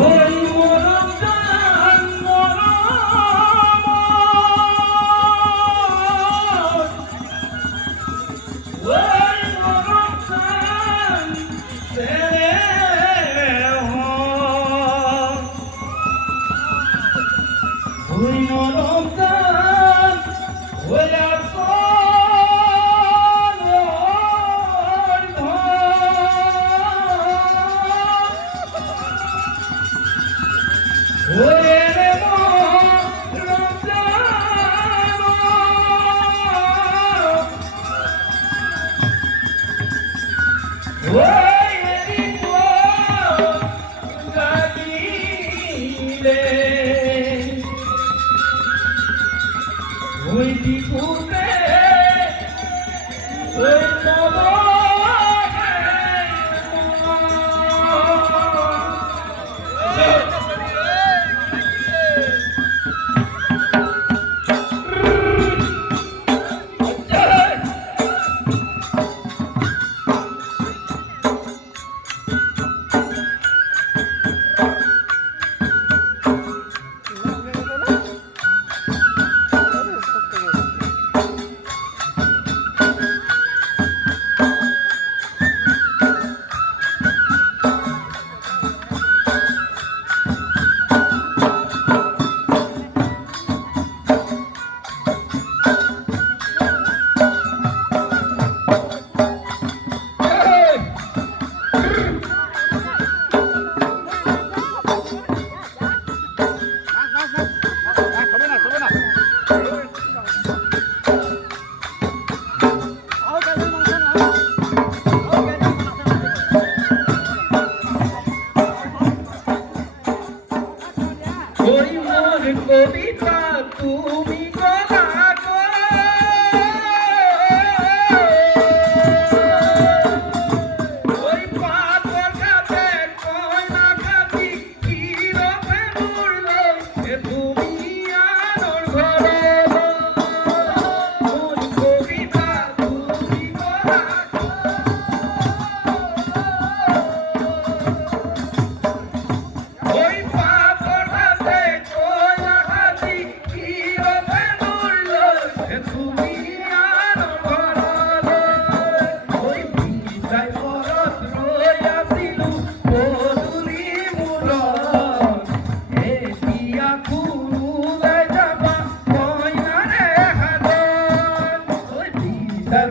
ওই মরম জান মরম ওই মরম জান তেরে ওই মরম জান ওই ওরে রে মরম জান ওই এদিকো গালিলে ওই দিকুতে ওই ওই মোর কবিতা তুমি গলা গো ওই পাথর গাছে কয়না খাতি কি রবে মরল এ তুমি আনোর ঘরে ওই কবিতা তুমি গলা গো ওই পাথর গাছে কয়না খাতি কি রবে মরল এ তুমি আনোর ঘরে ওই বিদায় পরত রইয়াছিল বদুলি মুরত এ দিয়া কুরুলে যাবা কয়না রে হাদন ওই বিদায়